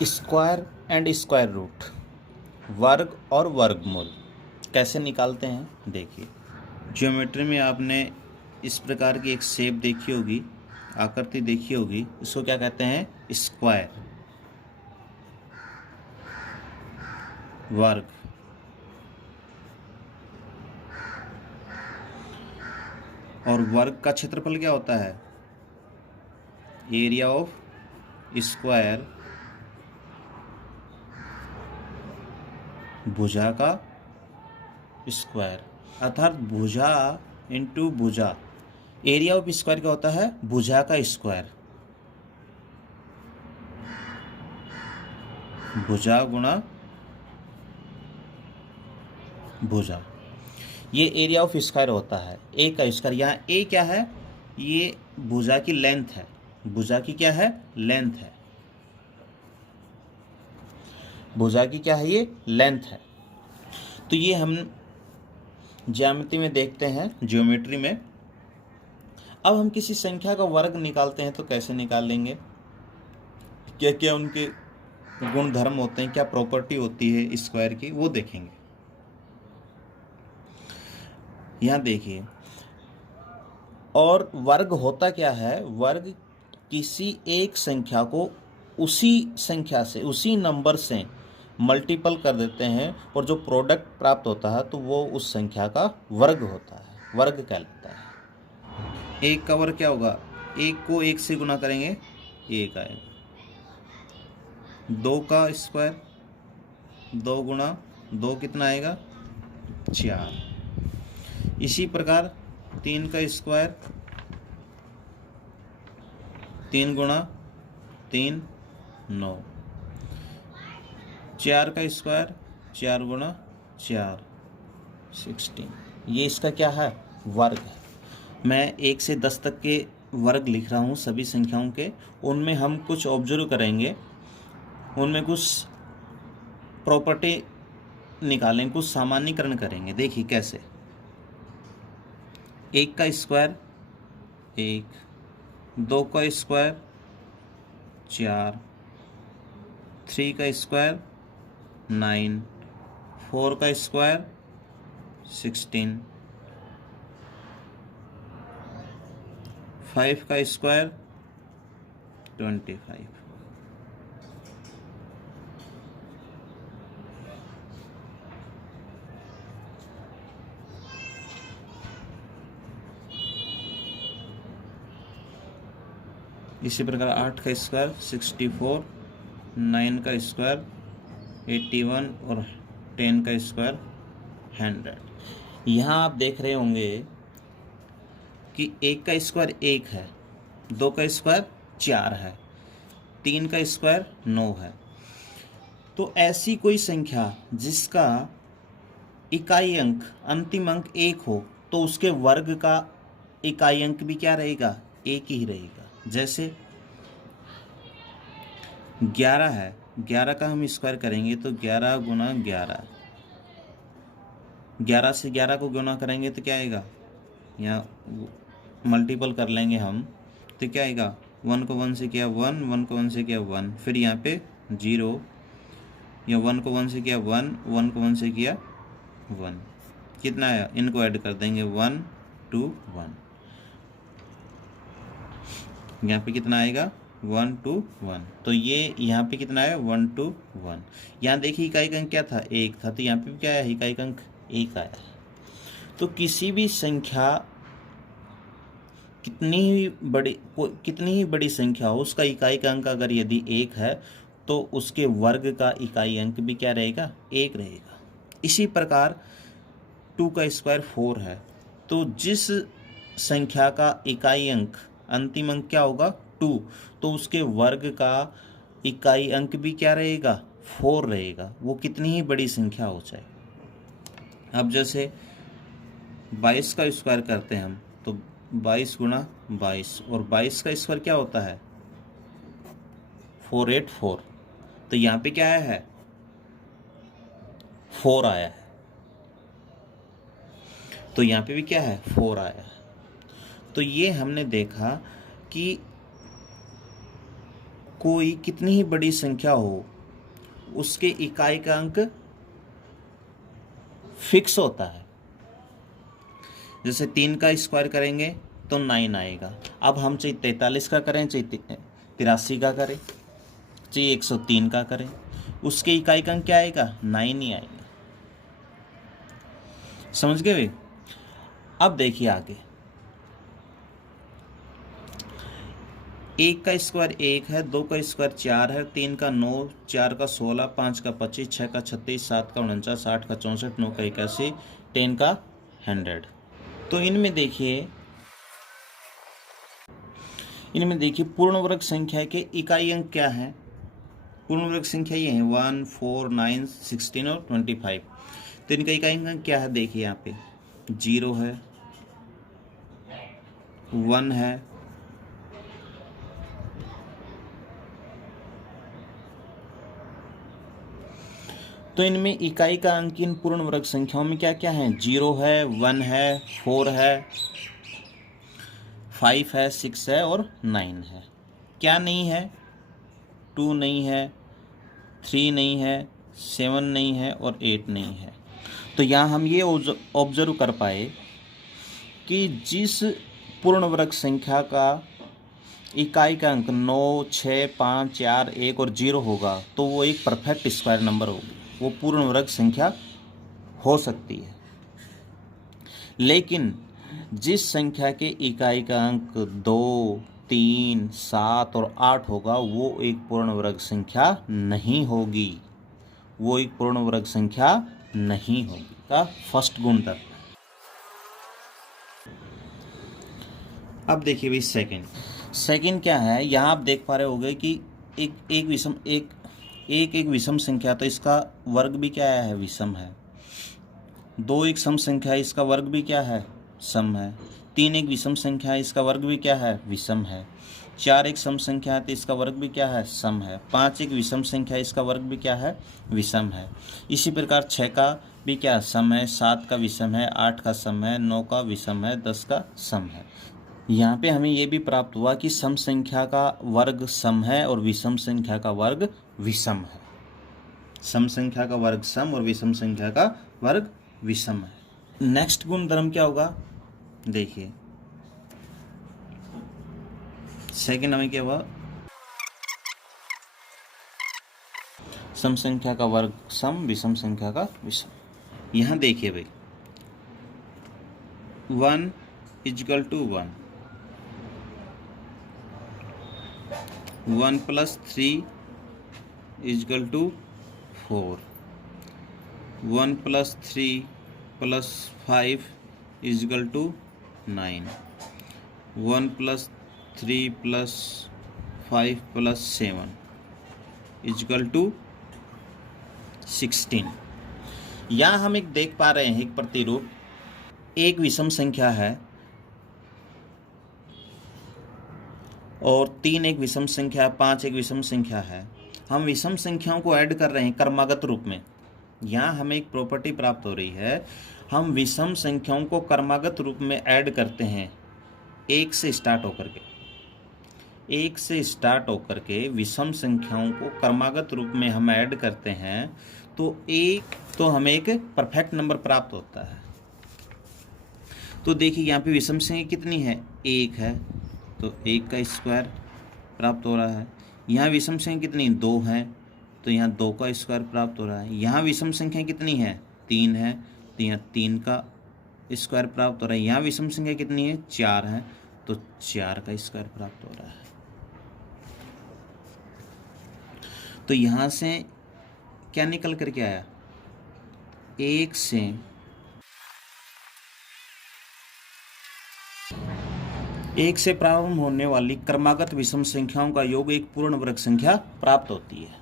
Square and square root, वर्ग और वर्गमूल कैसे निकालते हैं देखिए। ज्योमेट्री में आपने इस प्रकार की एक शेप देखी होगी, आकृति देखी होगी, इसको क्या कहते हैं? स्क्वायर। वर्ग, और वर्ग का क्षेत्रफल क्या होता है? एरिया ऑफ स्क्वायर, भुजा का स्क्वायर, अर्थात भुजा इंटू भुजा। एरिया ऑफ स्क्वायर क्या होता है? भुजा का स्क्वायर, भुजा गुणा भुजा, ये एरिया ऑफ स्क्वायर होता है। ए का स्क्वायर, यहाँ ए क्या है? ये भुजा की लेंथ है। भुजा की क्या है? लेंथ है। भुजा की क्या है? ये लेंथ है। तो ये हम ज्यामिति में देखते हैं, ज्योमेट्री में। अब हम किसी संख्या का वर्ग निकालते हैं तो कैसे निकालेंगे, क्या क्या उनके गुण धर्म होते हैं, क्या प्रॉपर्टी होती है स्क्वायर की, वो देखेंगे। यहाँ देखिए, और वर्ग होता क्या है? वर्ग किसी एक संख्या को उसी संख्या से, उसी नंबर से मल्टीपल कर देते हैं और जो प्रोडक्ट प्राप्त होता है तो वो उस संख्या का वर्ग होता है, वर्ग कहलाता है। एक का वर्ग क्या होगा? एक को एक से गुना करेंगे, एक आएगा। दो का स्क्वायर, दो गुणा दो कितना आएगा? 4। इसी प्रकार तीन का स्क्वायर, तीन गुणा तीन 9। 4 का स्क्वायर, 4 गुणा 4 16। ये इसका क्या है? वर्ग है। मैं 1 से 10 तक के वर्ग लिख रहा हूँ सभी संख्याओं के। उनमें हम कुछ ऑब्जर्व करेंगे, उनमें कुछ प्रॉपर्टी निकालेंगे, कुछ सामान्यीकरण करेंगे। देखिए कैसे। 1 का स्क्वायर 1, 2 का स्क्वायर 4, 3 का स्क्वायर 9, 4 का स्क्वायर 16, 5 का स्क्वायर 25। इसी प्रकार 8 का स्क्वायर 64, 9 का स्क्वायर 81 और 10 का स्क्वायर 100। यहाँ आप देख रहे होंगे कि 1 का स्क्वायर 1 है, 2 का स्क्वायर 4 है, 3 का स्क्वायर 9 है। तो ऐसी कोई संख्या जिसका इकाई अंक, अंतिम अंक 1 हो, तो उसके वर्ग का इकाई अंक भी क्या रहेगा? 1 ही रहेगा। जैसे 11 है, 11 का हम स्क्वायर करेंगे तो 11 गुना 11, 11 से 11 को गुना करेंगे तो क्या आएगा? यहाँ मल्टीपल कर लेंगे हम तो क्या आएगा? 1 को 1 से किया 1, 1 को 1 से किया 1, फिर यहाँ पे 0, या 1 को 1 से किया 1, 1 को 1 से किया 1, कितना आया? इनको ऐड कर देंगे 1 2 1, यहाँ पे कितना आएगा? 1 2 1। तो ये यहाँ पे कितना आया? 1 2 1। यहाँ देखिए इकाई अंक क्या था? 1 था, तो यहाँ पे भी क्या आया? इकाई अंक 1 आया। तो किसी भी संख्या कितनी ही बड़ी संख्या हो, उसका इकाई का अंक अगर यदि 1 है तो उसके वर्ग का इकाई अंक भी क्या रहेगा? 1 रहेगा। इसी प्रकार 2 का स्क्वायर 4 है, तो जिस संख्या का इकाई अंक, अंतिम अंक क्या होगा? 2, तो उसके वर्ग का इकाई अंक भी क्या रहेगा? 4 रहेगा, वो कितनी ही बड़ी संख्या हो जाए। अब जैसे 22 का स्क्वायर करते हैं हम, तो 22 गुणा 22, और 22 का स्क्वायर क्या होता है? 484। तो यहाँ पे क्या आया है? 4 आया है। तो यहाँ पे भी क्या है? 4 आया है। तो ये हमने देखा कि कोई कितनी ही बड़ी संख्या हो उसके इकाई का अंक फिक्स होता है। जैसे 3 का स्क्वायर करेंगे तो 9 आएगा। अब हम चाहे 43 का करें, चाहे 83 का करें, चाहे 103 का करें, उसके इकाई का अंक क्या आएगा? 9 ही आएगा। समझ गए भाई? अब देखिए आगे, 1 का स्क्वायर 1 है, 2 का स्क्वायर 4 है, 3 का 9, 4 का 16, 5 का 25, 6 का 36, 7 का 49, 8 का 64, 9 का 81, 10 का 100। तो इनमें देखिए पूर्ण वर्ग संख्या के इकाई अंक क्या है? पूर्ण वर्ग संख्या ये है 1, 4, 9, 16 और 25। तो इनका इकाई अंक क्या है? देखिए यहाँ पे 0 है, 1 है, तो इनमें इकाई का अंक इन पूर्ण वर्ग संख्याओं में क्या क्या है? 0 है, 1 है, 4 है, 5 है, 6 है और 9 है। क्या नहीं है? 2 नहीं है, 3 नहीं है, 7 नहीं है और 8 नहीं है। तो यहाँ हम ये ऑब्जर्व कर पाए कि जिस पूर्ण वर्ग संख्या का इकाई का अंक 9, 6, 5, 4, 1 और 0 होगा तो वो एक परफेक्ट स्क्वायर नंबर होगी, वो पूर्ण वर्ग संख्या हो सकती है। लेकिन जिस संख्या के इकाई का अंक 2, 3, 7 और 8 होगा वो एक पूर्ण वर्ग संख्या नहीं होगी, वो एक पूर्ण वर्ग संख्या नहीं होगी का फर्स्ट गुणधर्म। अब देखिए भाई सेकंड क्या है? यहाँ आप देख पा रहे होंगे कि एक विषम संख्या, तो इसका वर्ग भी क्या है? विषम है। 2 एक सम संख्या है, इसका वर्ग भी क्या है? सम है। 3 एक विषम संख्या है, इसका वर्ग भी क्या है? विषम है। 4 एक सम संख्या है तो इसका वर्ग भी क्या है? सम है। 5 एक विषम संख्या है, इसका वर्ग भी क्या है? विषम है। इसी प्रकार 6 का भी क्या? सम है। 7 का विषम है, 8 का सम है, 9 का विषम है, 10 का सम है। यहाँ पे हमें ये भी प्राप्त हुआ कि सम संख्या का वर्ग सम है और विषम संख्या का वर्ग विषम है। सम संख्या का वर्ग सम और विषम संख्या का वर्ग विषम है। नेक्स्ट गुणधर्म क्या होगा? देखिए सेकंड हमें क्या हुआ? सम संख्या का वर्ग सम, विषम संख्या का विषम। यहाँ देखिए भाई 1 equal to 1, 1 + 3 equal to 4, 1 + 3 + 5 equal to 9, 1 + 3 + 5 + 7 equal to 16। यहाँ हम एक देख पा रहे हैं एक प्रतिरूप, एक विषम संख्या है और 3 एक विषम संख्या है, 5 एक विषम संख्या है। हम विषम संख्याओं को ऐड कर रहे हैं क्रमागत रूप में। यहाँ हमें एक प्रॉपर्टी प्राप्त हो रही है, हम विषम संख्याओं को क्रमागत रूप में ऐड करते हैं 1 से स्टार्ट होकर के विषम संख्याओं को क्रमागत रूप में हम ऐड करते हैं तो हमें एक परफेक्ट नंबर प्राप्त होता है। तो देखिए यहाँ पे विषम संख्या कितनी है? 1 है, तो 1 का स्क्वायर प्राप्त हो रहा है। यहाँ विषम संख्या कितनी? 2 है, तो यहाँ 2 का स्क्वायर प्राप्त हो रहा है। यहाँ विषम संख्या कितनी है? 3 है, तो यहाँ 3 का स्क्वायर प्राप्त हो रहा है। यहाँ विषम संख्या कितनी है? 4 है, तो 4 का स्क्वायर प्राप्त हो रहा है। तो यहाँ से क्या निकल करके आया? 1 से प्रारंभ होने वाली क्रमागत विषम संख्याओं का योग एक पूर्ण वर्ग संख्या प्राप्त होती है।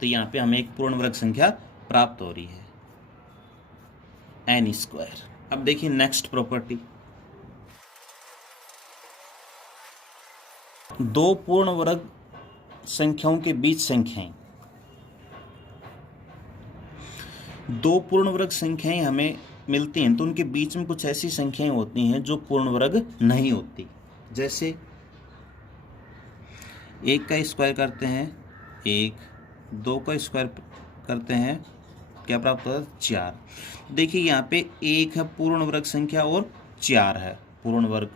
तो यहाँ पे हमें एक पूर्ण वर्ग संख्या प्राप्त हो रही है n²। अब देखिए नेक्स्ट प्रॉपर्टी, 2 पूर्ण वर्ग संख्याओं के बीच संख्याएं। 2 पूर्ण वर्ग संख्याएं हमें मिलती हैं तो उनके बीच में कुछ ऐसी संख्याएं होती हैं जो पूर्ण वर्ग नहीं होती। जैसे 1 का स्क्वायर करते हैं 1, 2 का स्क्वायर करते हैं, क्या प्राप्त होता है 4। देखिए यहाँ पे 1 है पूर्ण वर्ग संख्या और 4 है पूर्ण वर्ग,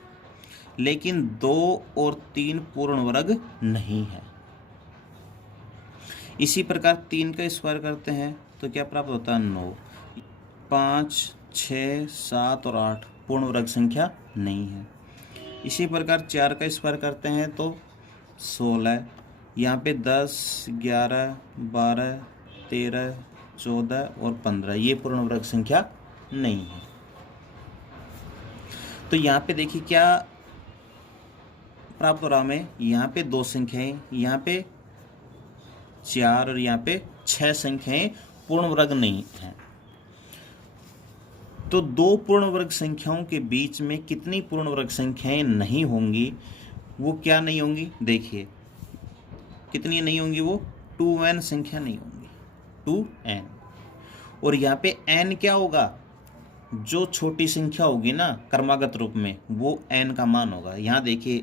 लेकिन 2 और 3 पूर्ण वर्ग नहीं है। इसी प्रकार 3 का स्क्वायर करते हैं तो क्या प्राप्त होता है 9, 5, 6, 7 और 8 पूर्ण वर्ग संख्या नहीं है। इसी प्रकार 4 का स्क्वायर करते हैं तो 16, यहाँ पे 10, 11, 12, 13, 14 और 15 ये पूर्ण वर्ग संख्या नहीं है। तो यहाँ पे देखिए क्या प्राप्त हो रहा हमें, यहाँ पे 2 संख्याएं, यहाँ पे 4 और यहाँ पे 6 संख्याएं पूर्ण वर्ग नहीं हैं। तो 2 पूर्ण वर्ग संख्याओं के बीच में कितनी पूर्ण वर्ग संख्याएं नहीं होंगी, वो क्या नहीं होंगी, देखिए कितनी नहीं होंगी, वो 2n संख्या नहीं होंगी, 2n। और यहाँ पे n क्या होगा, जो छोटी संख्या होगी ना क्रमागत रूप में वो n का मान होगा। यहाँ देखिए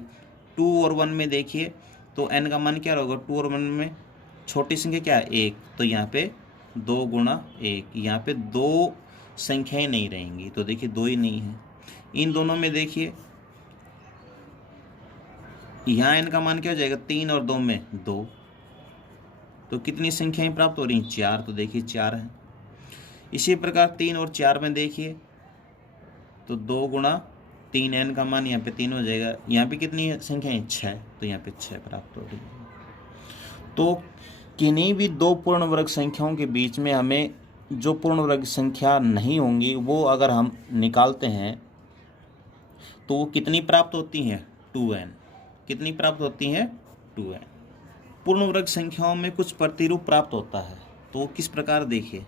2 और 1 में देखिए तो n का मान क्या होगा, 2 और 1 में छोटी संख्या क्या है 1, तो यहाँ पे 2 गुणा 1, यहाँ पे 2 संख्याएं नहीं रहेंगी, तो देखिए 2 ही नहीं है। इन दोनों में देखिए यहाँ n का मान क्या हो जाएगा, 3 और 2 में 2, तो कितनी संख्याएं प्राप्त हो रही हैं 4, तो देखिए 4 है। इसी प्रकार 3 और 4 में देखिए तो 2 गुणा 3, n का मान यहाँ पे 3 हो जाएगा, यहाँ पे कितनी संख्याएं 6, तो यहाँ पे 6 प्राप्त हो रही है। तो किन्हीं भी 2 पूर्ण वर्ग संख्याओं के बीच में हमें जो पूर्ण वर्ग संख्या नहीं होंगी वो अगर हम निकालते हैं तो वो कितनी प्राप्त होती हैं 2n, कितनी प्राप्त होती हैं 2n। पूर्ण वर्ग संख्याओं में कुछ प्रतिरूप प्राप्त होता है, तो वो किस प्रकार देखिए,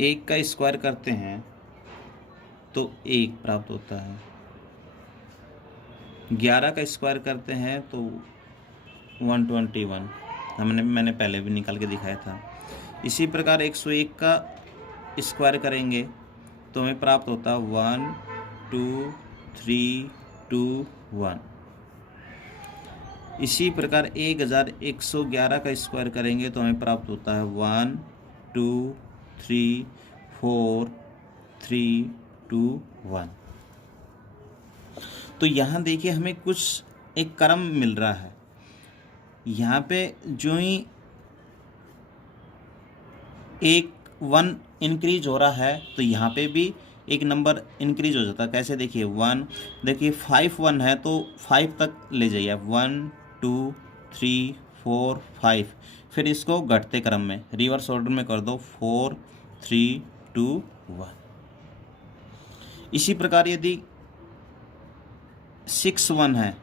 एक का स्क्वायर करते हैं तो 1 प्राप्त होता है, 11 का स्क्वायर करते हैं तो 121, मैंने पहले भी निकाल के दिखाया था। इसी प्रकार 101 का स्क्वायर करेंगे तो हमें प्राप्त होता है 1, 2, 3, 2, 1। इसी प्रकार 1111 का स्क्वायर करेंगे तो हमें प्राप्त होता है 1, 2, 3, 4, 3, 2, 1। तो यहाँ देखिए हमें कुछ एक क्रम मिल रहा है, यहाँ पे जो ही एक 1 इंक्रीज हो रहा है तो यहाँ पे भी एक नंबर इंक्रीज हो जाता है। कैसे देखिए 1, देखिए 5 1 है तो 5 तक ले जाइए, 1, 2, 3, 4, 5, फिर इसको घटते क्रम में रिवर्स ऑर्डर में कर दो 4, 3, 2, 1। इसी प्रकार यदि 6 1 है,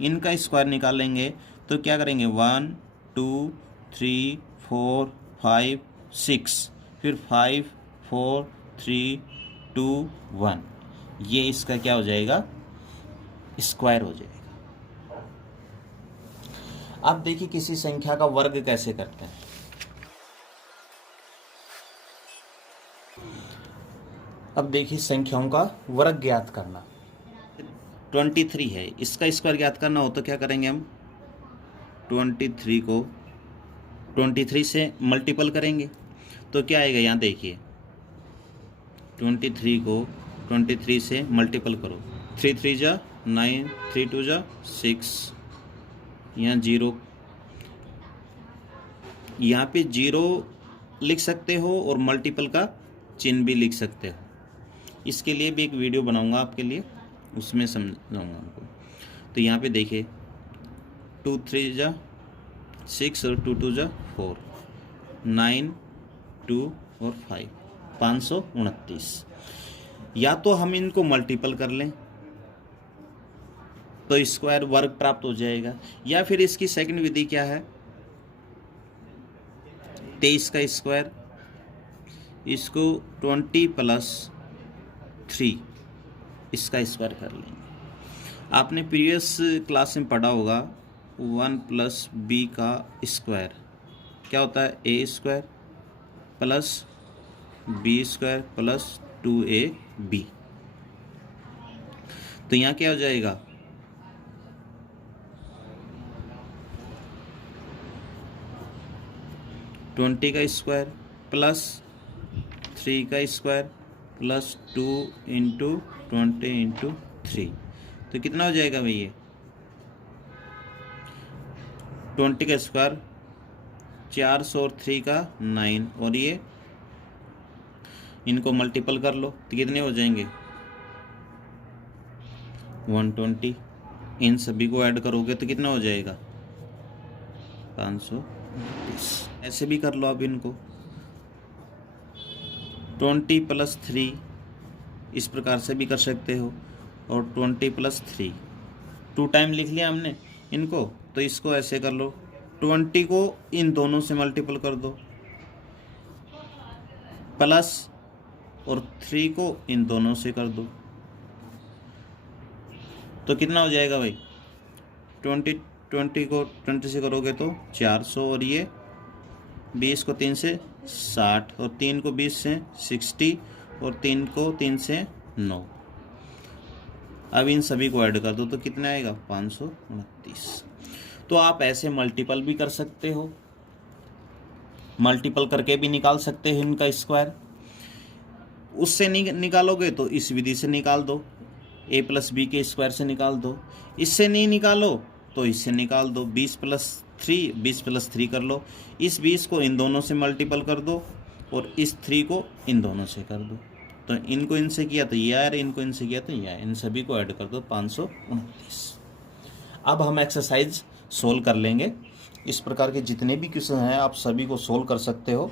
इनका स्क्वायर निकालेंगे तो क्या करेंगे 1, 2, 3, 4, 5, 6, फिर 5, 4, 3, 2, 1, ये इसका क्या हो जाएगा स्क्वायर हो जाएगा। अब देखिए किसी संख्या का वर्ग कैसे करते हैं। अब देखिए संख्याओं का वर्ग ज्ञात करना, 23 है, इसका स्क्वायर ज्ञात करना हो तो क्या करेंगे हम 23 को 23 से मल्टीपल करेंगे तो क्या आएगा, यहाँ देखिए 23 को 23 से मल्टीपल करो, 3 3 जा 9, 3 2 जा 6, यहाँ 0, यहाँ पे 0 लिख सकते हो और मल्टीपल का चिन्ह भी लिख सकते हो। इसके लिए भी एक वीडियो बनाऊंगा आपके लिए, उसमें समझाऊंगा आपको। तो यहाँ पे देखिए 2 3 जा 6 और 2 2 जा 4, 9, 2 और 5, 529। या तो हम इनको मल्टीपल कर लें तो स्क्वायर वर्ग प्राप्त हो जाएगा, या फिर इसकी सेकंड विधि क्या है 23 का स्क्वायर, इसको 20 + 3 इसका स्क्वायर कर लेंगे। आपने प्रीवियस क्लास में पढ़ा होगा 1 + b का स्क्वायर क्या होता है a² + b² + 2ab। तो यहाँ क्या हो जाएगा, 20 का स्क्वायर प्लस 3 का स्क्वायर प्लस 2 इंटू 20 इंटू 3, तो कितना हो जाएगा भाई ये 20 का स्क्वायर 400 और 3 का 9, और ये इनको मल्टीपल कर लो तो कितने हो जाएंगे 120। इन सभी को ऐड करोगे तो कितना हो जाएगा 530। ऐसे भी कर लो अब इनको 20 प्लस 3 इस प्रकार से भी कर सकते हो, और 20 प्लस 3 2 टाइम लिख लिया हमने इनको, तो इसको ऐसे कर लो 20 को इन दोनों से मल्टीपल कर दो प्लस और 3 को इन दोनों से कर दो, तो कितना हो जाएगा भाई 20 को 20 से करोगे तो 400, और ये 20 को 3 से 60, और 3 को 20 से 60, और 3 को 3 से 9। अब इन सभी को ऐड कर दो तो कितना आएगा 529। तो आप ऐसे मल्टीपल भी कर सकते हो, मल्टीपल करके भी निकाल सकते हो इनका स्क्वायर। उससे निकालोगे तो इस विधि से निकाल दो, a प्लस बी के स्क्वायर से निकाल दो। इससे नहीं निकालो तो इससे निकाल दो, 20 प्लस 3 कर लो। इस 20 को इन दोनों से मल्टीपल कर दो और इस 3 को इन दोनों से कर दो, तो इनको इनसे किया तो ये आया, इनको इनसे किया तो ये आया, इन सभी को ऐड कर दो 529। अब हम एक्सरसाइज सोल्व कर लेंगे। इस प्रकार के जितने भी क्वेश्चन हैं आप सभी को सोल्व कर सकते हो।